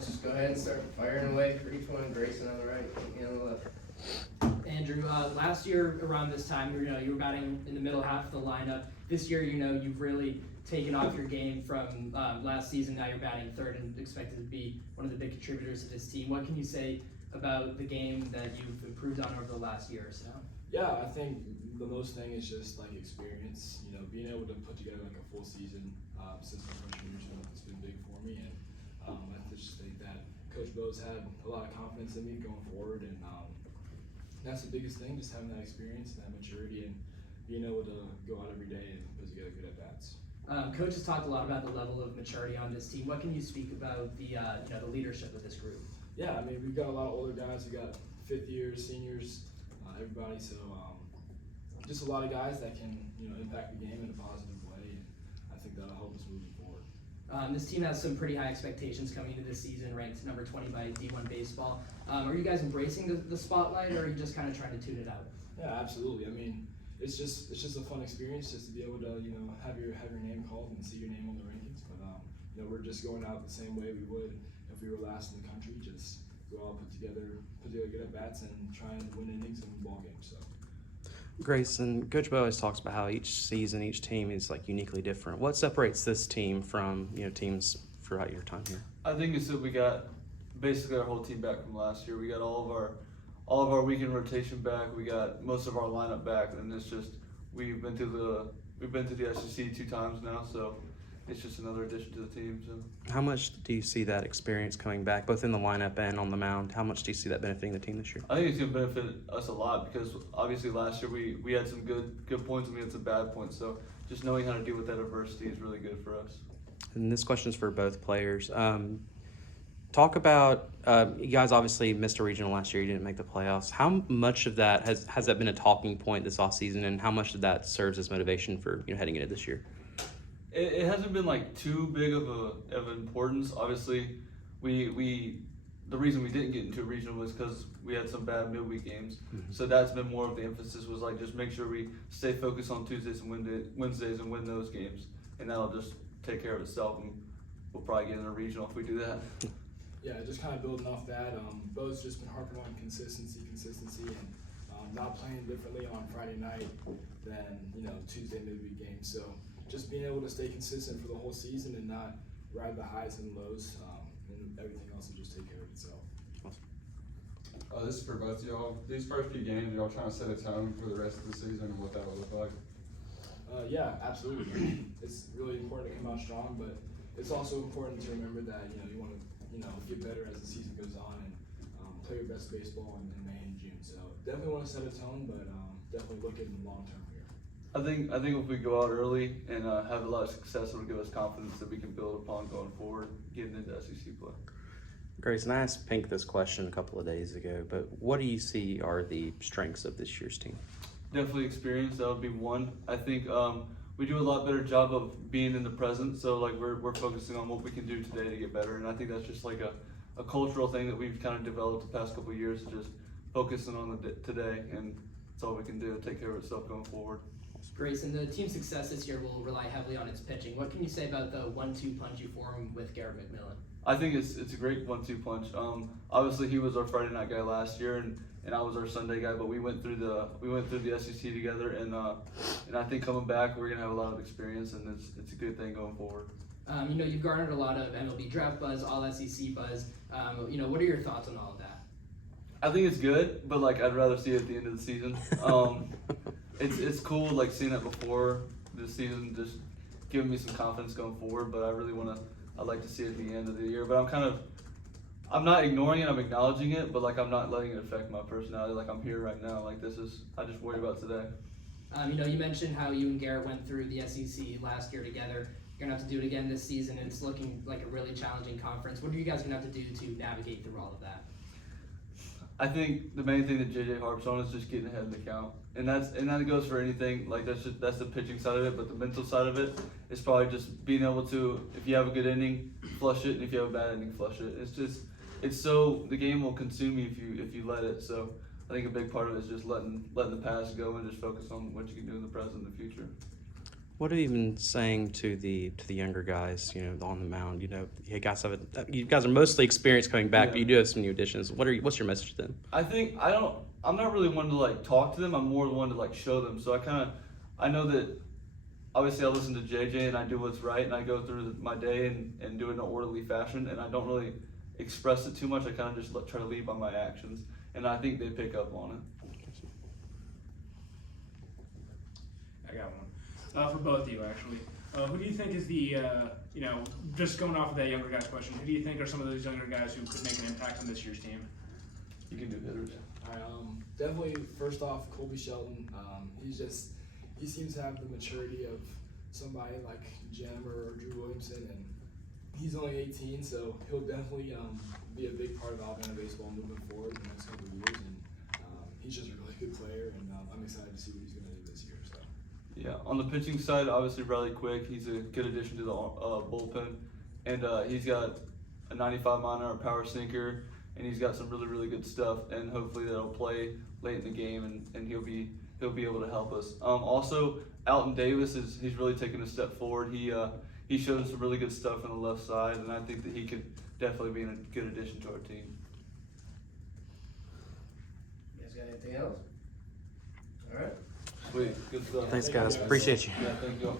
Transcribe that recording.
Just go ahead and start firing away for each one. Grayson on the right, Pinckney on the left. Andrew, last year around this time, you were batting in the middle half of the lineup. This year, you've really taken off your game from last season. Now you're batting third and expected to be one of the big contributors to this team. What can you say about the game that you've improved on over the last year or so? Yeah, I think the most thing is just like experience. Being able to put together like a full season since my freshman year, it's been big for me, and I just think that Coach Bo's had a lot of confidence in me going forward, and that's the biggest thing, just having that experience and that maturity, and being able to go out every day and put together good at bats. Coach has talked a lot about the level of maturity on this team. What can you speak about the leadership of this group? Yeah, I mean, we've got a lot of older guys. We got fifth years, seniors, everybody. So just a lot of guys that can impact the game in a positive way, and I think that'll help us moving forward. This team has some pretty high expectations coming into this season, ranked number 20 by D1 Baseball. Are you guys embracing the spotlight, or are you just kind of trying to tune it out? Yeah, absolutely. I mean, it's just a fun experience just to be able to have your name called and see your name on the rankings. But we're just going out the same way we would if we were last in the country. Just go out, put together good at bats, and try and win innings and win ball games. So. Grayson, Coach Bo always talks about how each season, each team is like uniquely different. What separates this team from teams throughout your time here? I think it's that we got basically our whole team back from last year. We got all of our weekend rotation back. We got most of our lineup back, and it's just we've been to the SEC 2 times now, so it's just another addition to the team. So How much do you see that experience coming back, both in the lineup and on the mound? How much do you see that benefiting the team this year? I think it's going to benefit us a lot because obviously last year we had some good points and we had some bad points. So just knowing how to deal with that adversity is really good for us. And this question is for both players. Talk about you guys obviously missed a regional last year. You didn't make the playoffs. How much of that has that been a talking point this offseason, and how much of that serves as motivation for heading into this year? It hasn't been like too big of importance. Obviously, the reason we didn't get into a regional was because we had some bad midweek games. Mm-hmm. So that's been more of the emphasis, was like just make sure we stay focused on Tuesdays and Wednesdays and win those games, and that'll just take care of itself. And we'll probably get in a regional if we do that. Yeah, just kind of building off that. Bo's just been harping on consistency, and not playing differently on Friday night than Tuesday midweek games. So just being able to stay consistent for the whole season and not ride the highs and lows, and everything else will just take care of itself. This is for both of y'all. These first few games, y'all trying to set a tone for the rest of the season and what that will look like? Yeah, absolutely. It's really important to come out strong, but it's also important to remember that you want to get better as the season goes on and play your best baseball in May and June. So definitely want to set a tone, but definitely look at the long term here. I think if we go out early and have a lot of success, it'll give us confidence that we can build upon going forward, getting into SEC play. Grayson, I asked Pink this question a couple of days ago, but what do you see are the strengths of this year's team? Definitely experience. That would be one. I think we do a lot better job of being in the present. So like we're focusing on what we can do today to get better, and I think that's just like a cultural thing that we've kind of developed the past couple of years, just focusing on the today, and that's all we can do to take care of itself going forward. Grayson, the team's success this year will rely heavily on its pitching. What can you say about the 1-2 punch you formed with Garrett McMillan? I think it's a great 1-2 punch. Obviously he was our Friday night guy last year, and I was our Sunday guy, but we went through the SEC together, and I think coming back we're gonna have a lot of experience, and it's a good thing going forward. You've garnered a lot of MLB draft buzz, all SEC buzz. What are your thoughts on all of that? I think it's good, but like I'd rather see it at the end of the season. It's cool like seeing it before the season, just giving me some confidence going forward. But I'd like to see it at the end of the year. But I'm not ignoring it. I'm acknowledging it, but like I'm not letting it affect my personality. Like I'm here right now. Like I just worry about today. You mentioned how you and Garrett went through the SEC last year together. You're gonna have to do it again this season, and it's looking like a really challenging conference. What are you guys gonna have to do to navigate through all of that? I think the main thing that JJ harps on is just getting ahead of the count, and that goes for anything. Like that's the pitching side of it, but the mental side of it is probably just being able to, if you have a good inning, flush it, and if you have a bad inning, flush it. It's so the game will consume you if you let it. So I think a big part of it is just letting the past go and just focus on what you can do in the present and the future. What have you been saying to the younger guys, on the mound? You guys are mostly experienced coming back, Yeah. but you do have some new additions. What's your message to them? I think I'm not really one to like talk to them. I'm more the one to like show them. So I know that obviously I listen to JJ and I do what's right and I go through my day and do it in an orderly fashion and I don't really express it too much. I kind of just try to lead by my actions and I think they pick up on it. I got one. For both of you, actually. Who do you think is the, just going off of that younger guys question, who do you think are some of those younger guys who could make an impact on this year's team? You can do hitters. All right, definitely first off, Colby Shelton. He seems to have the maturity of somebody like Jim or Drew Williamson, and he's only 18, so he'll definitely be a big part of Alabama baseball moving forward in the next couple of years. And he's just a really good player, and I'm excited to see what he's going to do this year. So. Yeah, on the pitching side, obviously Riley Quick. He's a good addition to the bullpen, and he's got a 95-mile-an-hour power sinker, and he's got some really good stuff. And hopefully that'll play late in the game, and he'll be able to help us. Also, Alton Davis he's really taken a step forward. He showed us some really good stuff on the left side, and I think that he could definitely be a good addition to our team. You guys got anything else? All right. Sweet, good stuff. Thanks, guys. Appreciate you. Yeah, thank you.